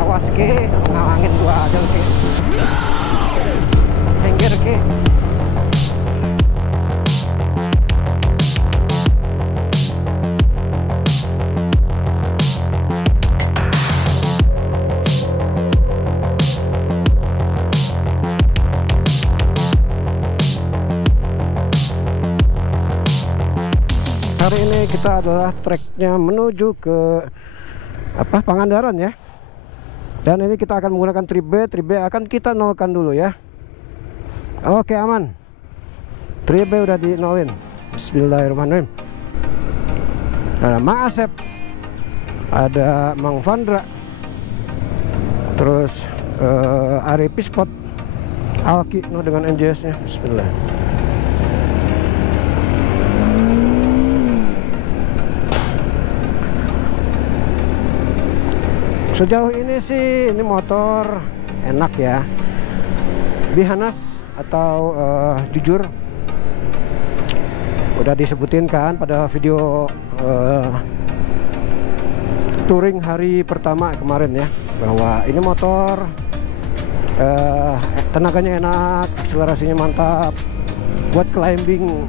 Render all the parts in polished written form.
Awas ke, ngangin gua aja ke. Pinggir ke. Hari ini kita adalah treknya menuju ke Pangandaran ya. Dan ini kita akan menggunakan trip B akan kita nolkan dulu ya. Oke, aman. Trip B udah di nolin. Bismillahirrahmanirrahim. Ada Mang Asep, ada Mang Vandra, terus Ari Pispot, Alki dengan NJS nya. Bismillah. Sejauh ini sih ini motor enak ya, bihanas atau jujur udah disebutin kan pada video touring hari pertama kemarin ya, bahwa ini motor tenaganya enak, akselerasinya mantap, buat climbing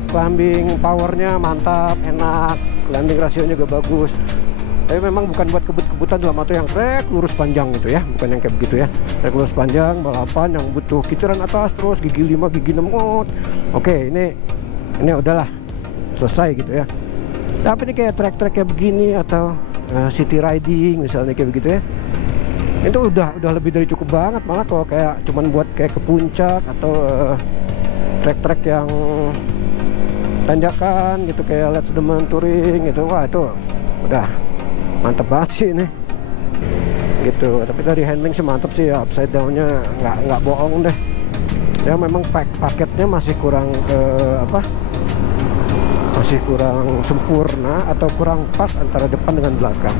powernya mantap, enak, landing rasionya juga bagus. Tapi memang bukan buat kebut-kebutan dalam arti yang trek lurus panjang gitu ya, bukan yang kayak begitu ya. Trek lurus panjang balapan yang butuh kiciran atas terus gigi 5 gigi 6 Oke, ini udahlah selesai gitu ya. Tapi ini kayak trek-trek kayak begini atau city riding misalnya kayak begitu ya, itu udah lebih dari cukup banget. Malah kalau kayak cuman buat kayak ke puncak atau trek-trek yang tanjakan gitu kayak Let's Demen Touring gitu, wah itu udah mantep banget sih ini gitu. Tapi dari handling sih mantep sih ya, upside downnya nggak bohong deh ya. Memang paketnya masih kurang masih kurang sempurna atau kurang pas antara depan dengan belakang.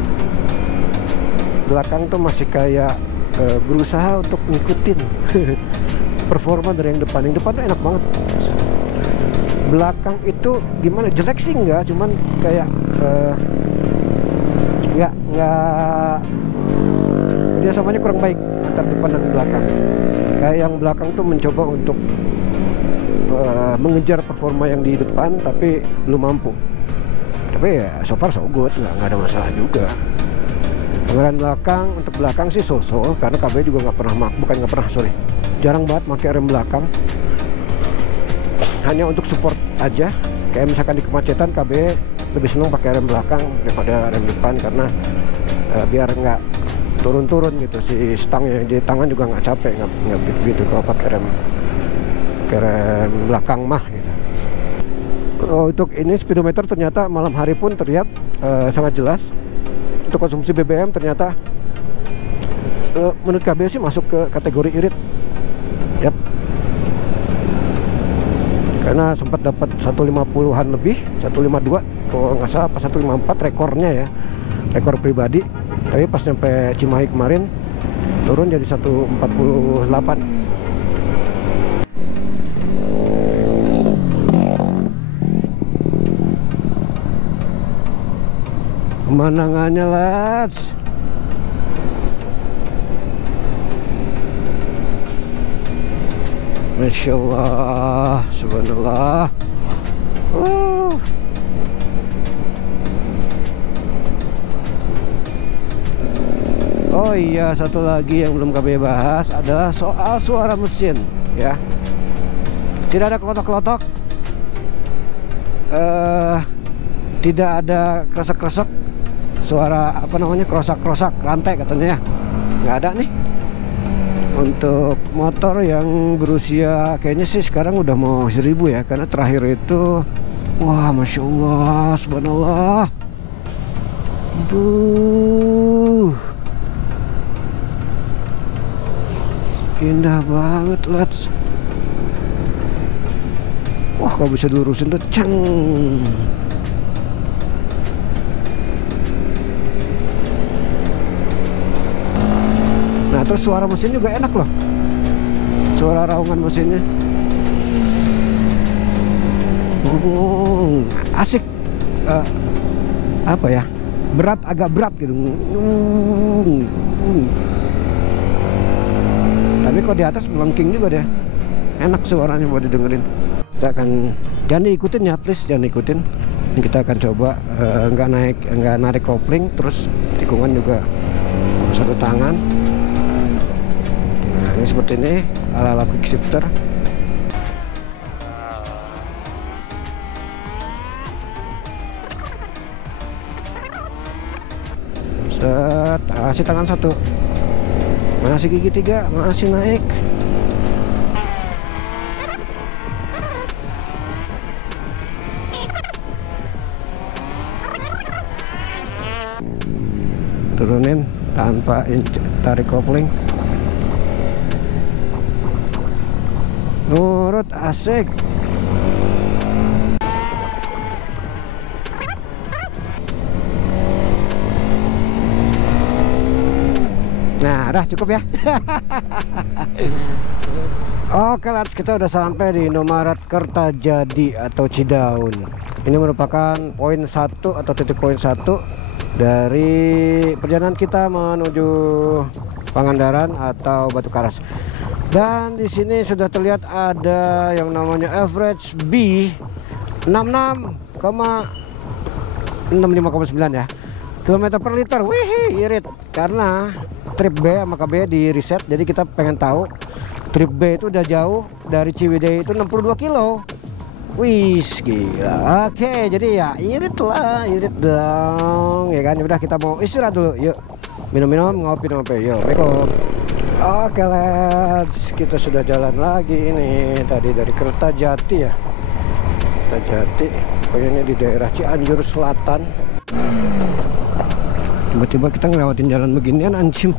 Belakang tuh masih kayak berusaha untuk ngikutin performa dari yang depan. Yang depan tuh enak banget. Belakang itu gimana, jelek sih enggak, cuman kayak nggak kerjasamanya kurang baik antara depan dan belakang. Kayak yang belakang tuh mencoba untuk mengejar performa yang di depan tapi belum mampu. Tapi ya so far so good, nggak ada masalah juga. Pengeran belakang, untuk belakang sih so-so, karena KB juga jarang banget pakai rem belakang, hanya untuk support aja. Kayak misalkan di kemacetan KB lebih senang pakai rem belakang daripada rem depan, karena biar nggak turun-turun gitu si stangnya, di tangan juga nggak capek, nggak begitu kalau pakai rem belakang mah gitu. Untuk ini speedometer ternyata malam hari pun terlihat sangat jelas. Untuk konsumsi BBM ternyata menurut KB sih masuk ke kategori irit. Yap. Karena sempat dapat 150-an lebih, 152 kalau nggak salah, pas 154 rekornya ya, rekor pribadi. Tapi pas sampai Cimahi kemarin turun jadi 148. Pemandangannya lads, Masya Allah, subhanallah. Oh iya, satu lagi yang belum kami bahas adalah soal suara mesin ya. Tidak ada kelotok-kelotok, tidak ada kresek-kresek, suara kerosak-kerosak rantai katanya ya, nggak ada nih. Untuk motor yang berusia kayaknya sih sekarang udah mau 1000 ya, karena terakhir itu wah Masya Allah, subhanallah. Aduh, indah banget lads. Wah kalau bisa dilurusin tuh cang. Nah terus suara mesin juga enak loh, suara raungan mesinnya asik, agak berat gitu. kok di atas melengking juga deh, enak suaranya buat didengerin. Kita akan, jangan diikutin ya please, jangan ikutin. Ini kita akan coba nggak narik kopling, terus tikungan juga satu tangan. Nah ini seperti ini ala-ala quick shifter. Set, kasih tangan satu, masih gigi tiga, masih naik. Turunin tanpa tarik kopling, nurut, asik. Nah udah cukup ya. Oke lads, kita udah sampai di Indomaret Kertajadi atau Cidaun. Ini merupakan poin 1 atau titik poin 1 dari perjalanan kita menuju Pangandaran atau Batu Karas. Dan di sini sudah terlihat ada yang namanya average B 65,9 ya, kilometer per liter. Wih, irit karena trip B sama KB di reset. Jadi kita pengen tahu trip B itu udah jauh dari Ciwidey itu 62 kilo. Wih, gila. Oke, jadi ya irit lah, irit dong, ya kan. Udah kita mau istirahat dulu, yuk. Minum-minum, ngopi-ngopi, yuk. Assalamualaikum. Oke, let's. Kita sudah jalan lagi ini. Tadi dari Kertajati ya. Kertajati. Pokoknya ini di daerah Cianjur Selatan. Tiba-tiba kita ngelewatin jalan beginian, anjim.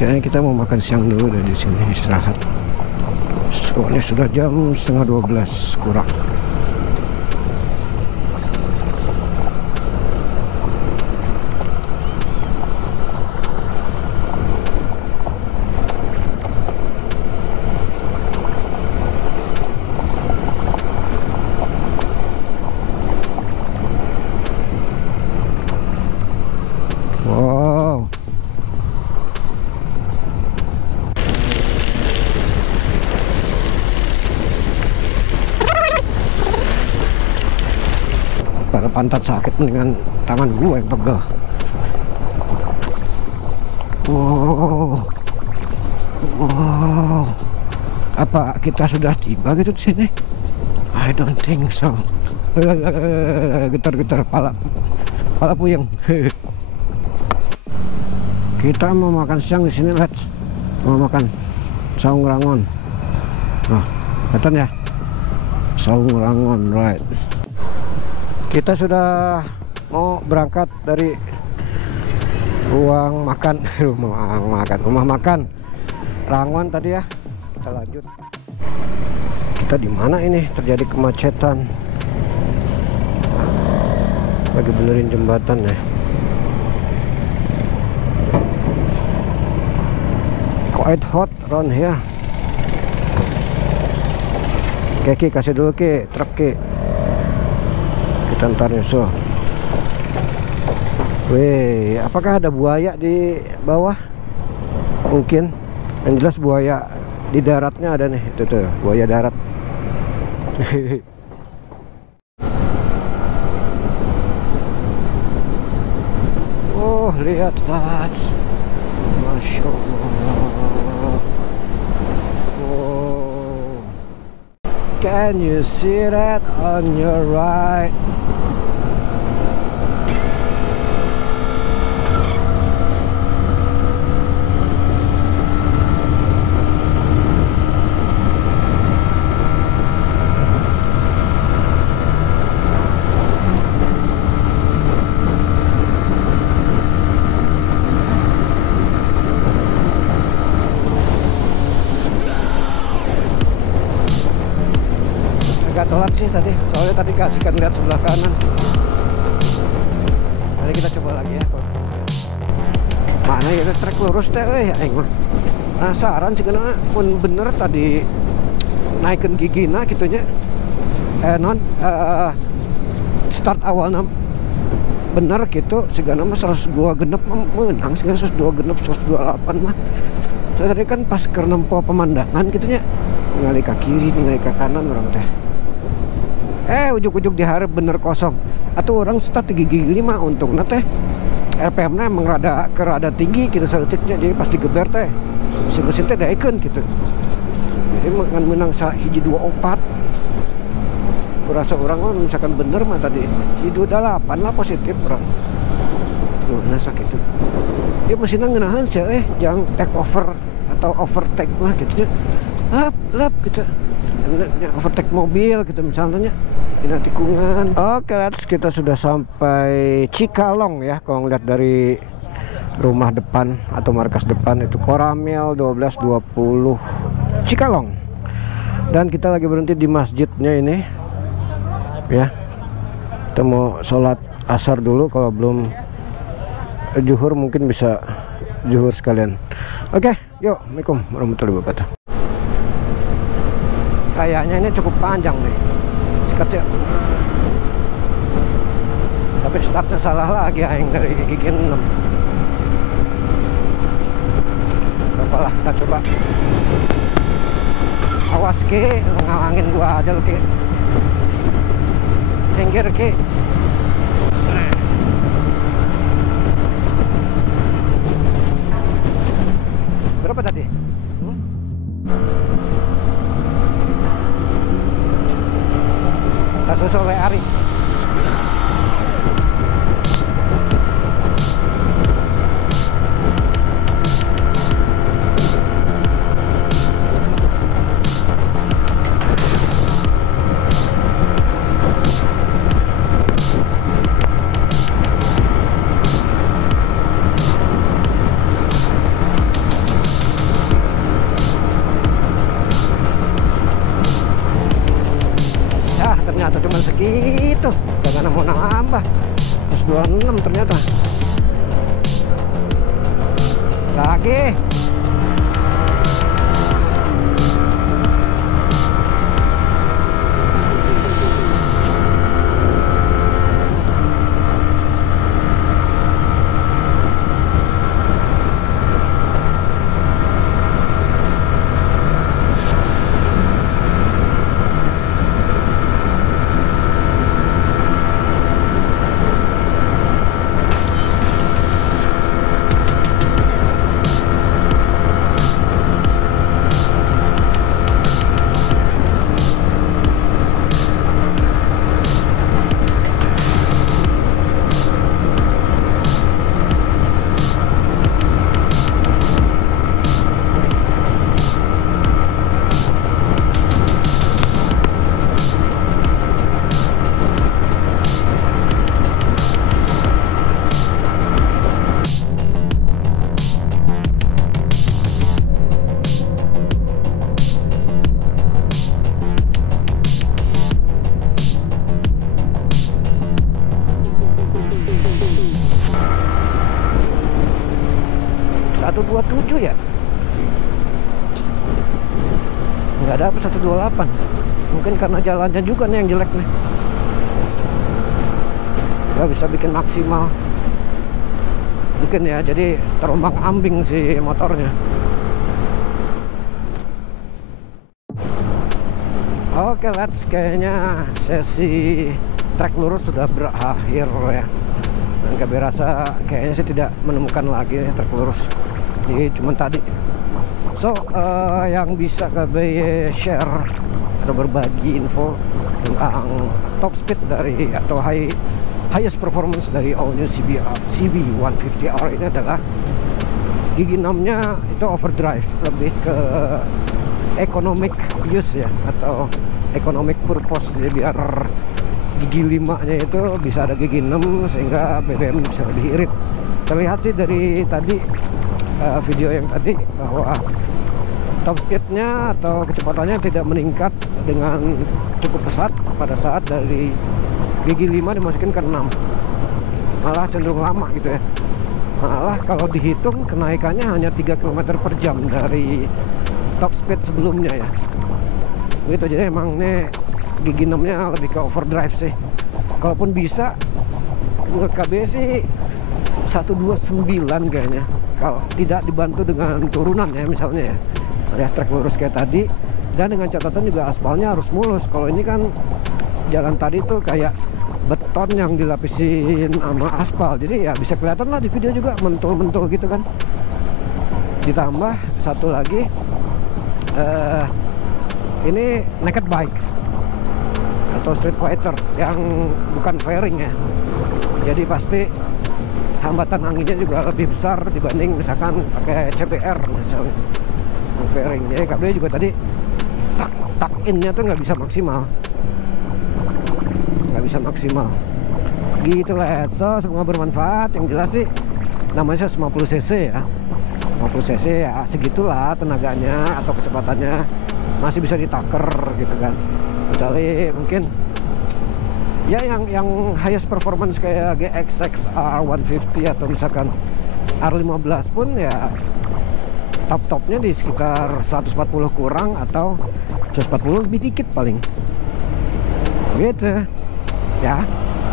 Kayaknya kita mau makan siang dulu dari sini, istirahat. Soalnya sudah jam setengah 12 kurang. Pantat sakit dengan tangan gue yang pegel. Wow. Apa kita sudah tiba gitu di sini? I don't think so. Getar-getar pala puyeng. Kita mau makan siang di sini, let's. Mau makan saung rangon. Nah, kelihatan ya? Saung rangon, right. Kita sudah mau berangkat dari rumah makan Rangon tadi ya. Kita lanjut. Kita di mana ini terjadi kemacetan? Lagi benerin jembatan ya. Quite hot around here. Ki kasih dulu Ki, truk Ki. Ntar nyusul. Wih, apakah ada buaya di bawah? Mungkin. Yang jelas buaya di daratnya ada nih. Itu tuh, buaya darat. Oh, lihat lads. Masya Allah. Oh. Can you see that on your right? Telat sih tadi, soalnya tadi kasihkan lihat sebelah kanan. Jadi kita coba lagi ya. Mana ya trek lurus teh, aing mah. Penasaran sih karena pun bener tadi naikin gigina gitunya. Start awalnya bener gitu segala mah 102 genep menang segala 102 genep 128 mah. So, tadi kan pas ke nempo pemandangan gitu nya ngali ke kiri ngali ke kanan orang teh ujuk-ujuk diharap bener kosong atau orang start gigi 5 untuk teh RPM nya emang rada tinggi gitu sautiknya jadi pas digeber teh mesin teh daekeun gitu jadi menang hiji 24 kurasa orang misalkan bener mah tadi hiji 28 lah positif orang tuh nasa gitu dia mesinnya ngenahan sih jangan take over atau overtake lah gitu lap gitu overtake mobil gitu misalnya di tikungan. Oke, kita sudah sampai Cikalong ya kalau ngeliat dari rumah depan atau markas depan itu Koramil 1220 Cikalong. Dan kita lagi berhenti di masjidnya ini ya. Kita mau sholat asar dulu, kalau belum zuhur mungkin bisa zuhur sekalian. Oke, yuk. Assalamualaikum warahmatullahi wabarakatuh. Kayaknya ini cukup panjang nih sikatnya, tapi startnya salah lagi aing dari gigi 6. Apalah, kita coba. Awas ke, ngawangin gua aja lo ke. Hengger ke. Berapa tadi? Tak sesuai hari. Ternyata cuma segitu, jangan mau nambah 126 ternyata lagi. Ya nggak dapet 128, mungkin karena jalannya juga nih yang jelek nih, nggak bisa bikin maksimal mungkin ya, jadi terombang ambing si motornya. Oke, kayaknya sesi trek lurus sudah berakhir ya, dan kami rasa kayaknya sih tidak menemukan lagi trek lurus. Jadi cuma tadi. So yang bisa KB share atau berbagi info tentang top speed dari atau highest performance dari all new CV150R ini adalah gigi 6 nya itu overdrive, lebih ke economic use ya atau economic purpose, jadi biar gigi 5 nya itu bisa ada gigi 6 sehingga BBM bisa lebih irit. Terlihat sih dari tadi video yang tadi bahwa top speednya atau kecepatannya tidak meningkat dengan cukup pesat pada saat dari gigi 5 dimasukin ke 6, malah cenderung lama gitu ya. Malah kalau dihitung kenaikannya hanya 3 km per jam dari top speed sebelumnya ya gitu. Jadi emang nih gigi 6 nya lebih ke overdrive sih. Kalaupun bisa menurut KB sih 129 kayaknya, kalau tidak dibantu dengan turunan ya misalnya ya, alias trek lurus kayak tadi. Dan dengan catatan juga aspalnya harus mulus. Kalau ini kan jalan tadi tuh kayak beton yang dilapisin sama aspal, jadi ya bisa kelihatan lah di video juga mentul-mentul gitu kan. Ditambah satu lagi, ini naked bike atau street fighter yang bukan fairing ya, jadi pasti hambatan anginnya juga lebih besar dibanding misalkan pakai CBR misalnya fairing. Jadi KB juga tadi tuck innya tuh nggak bisa maksimal, gitu lah. So semoga bermanfaat. Yang jelas sih namanya 150 cc ya, 50 cc ya segitulah tenaganya atau kecepatannya, masih bisa ditaker gitu kan. Kecuali mungkin ya yang highest performance kayak GXX R150 atau misalkan R15 pun ya top-topnya di sekitar 140 kurang atau 140 lebih dikit paling gitu ya.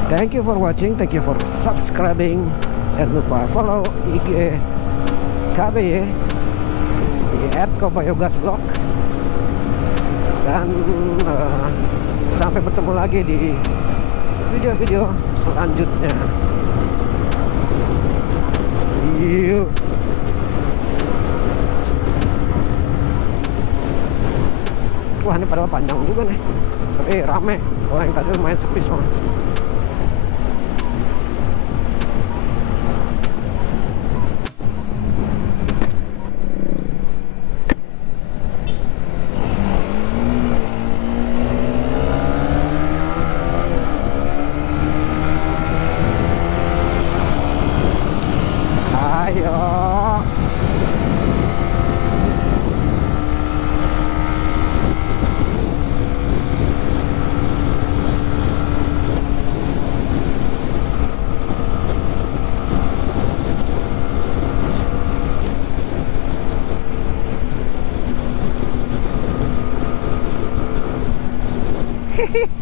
Thank you for watching, thank you for subscribing, jangan lupa follow IG KBY di @kobayogasvlog, dan sampai bertemu lagi di video-video selanjutnya. Yuk. Wah ini padahal panjang juga nih, tapi rame. Kalau yang tadi lumayan sepi soalnya. Ayo.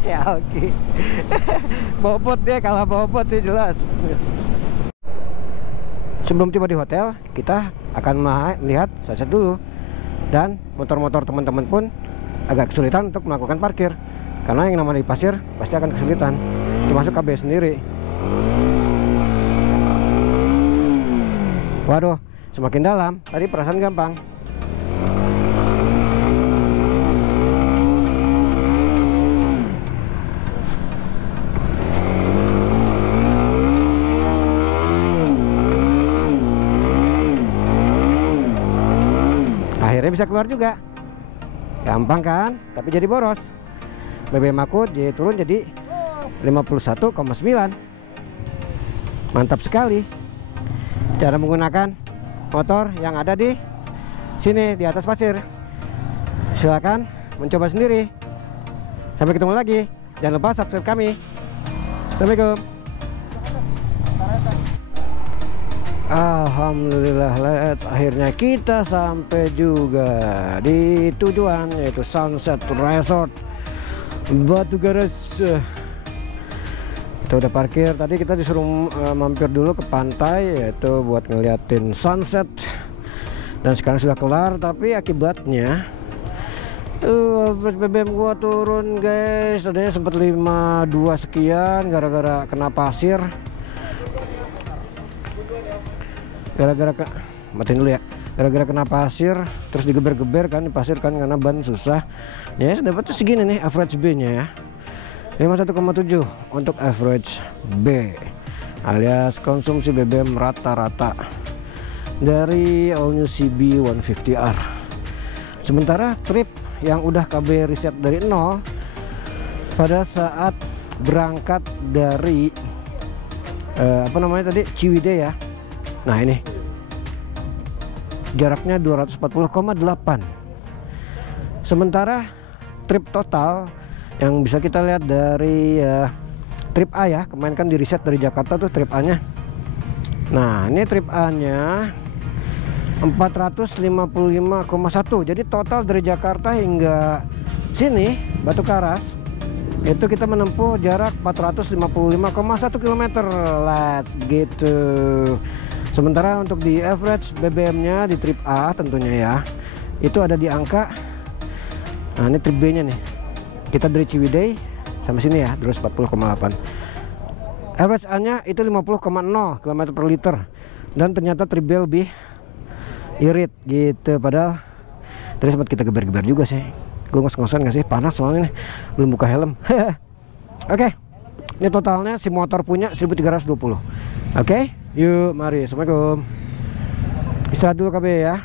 Si Alki bobot dia, kalah bobot sih jelas. Sebelum tiba di hotel, kita akan melihat sunset dulu. Dan motor-motor teman-teman pun agak kesulitan untuk melakukan parkir, karena yang namanya di pasir pasti akan kesulitan, termasuk KB sendiri. Waduh, semakin dalam, tadi perasaan gampang. Akhirnya bisa keluar juga, gampang kan, tapi jadi boros. BBM aku jadi turun jadi 51,9. Mantap sekali cara menggunakan motor yang ada di sini di atas pasir. Silakan mencoba sendiri. Sampai ketemu lagi, jangan lupa subscribe kami. Assalamualaikum. Alhamdulillah, akhirnya kita sampai juga di tujuan, yaitu Sunset Resort Batu Garas. Kita udah parkir, tadi kita disuruh mampir dulu ke pantai, yaitu buat ngeliatin sunset, dan sekarang sudah kelar. Tapi akibatnya BBM gua turun guys, tadinya sempat 52 sekian gara-gara kena pasir. Matiin dulu ya, gara-gara kena pasir terus digeber-geber kan di pasir kan, karena ban susah ya. Dapatnya segini nih average B nya ya, 51,7 untuk average B, alias konsumsi BBM rata-rata dari all new CB 150R. Sementara trip yang udah KB riset dari nol pada saat berangkat dari apa namanya tadi, Ciwidey ya. Nah ini jaraknya 240,8. Sementara trip total yang bisa kita lihat dari trip A ya, kemarin kan di reset dari Jakarta tuh trip A nya. Nah ini trip A nya 455,1. Jadi total dari Jakarta hingga sini Batu Karas Itu kita menempuh jarak 455,1 km. Let's gitu. Sementara untuk di average BBM-nya di trip A tentunya ya, itu ada di angka, nah ini trip B-nya nih. Kita dari Ciwidey sampai sini ya, terus 40,8. Average A-nya itu 50,0 km per liter. Dan ternyata trip B lebih irit gitu. Padahal tadi sempat kita geber-geber juga sih. Gue ngos-ngosan gak sih? Panas soalnya nih, belum buka helm. Oke, ini totalnya si motor punya 1320. Oke, yuk mari. Assalamualaikum. Istirahat dulu KB ya.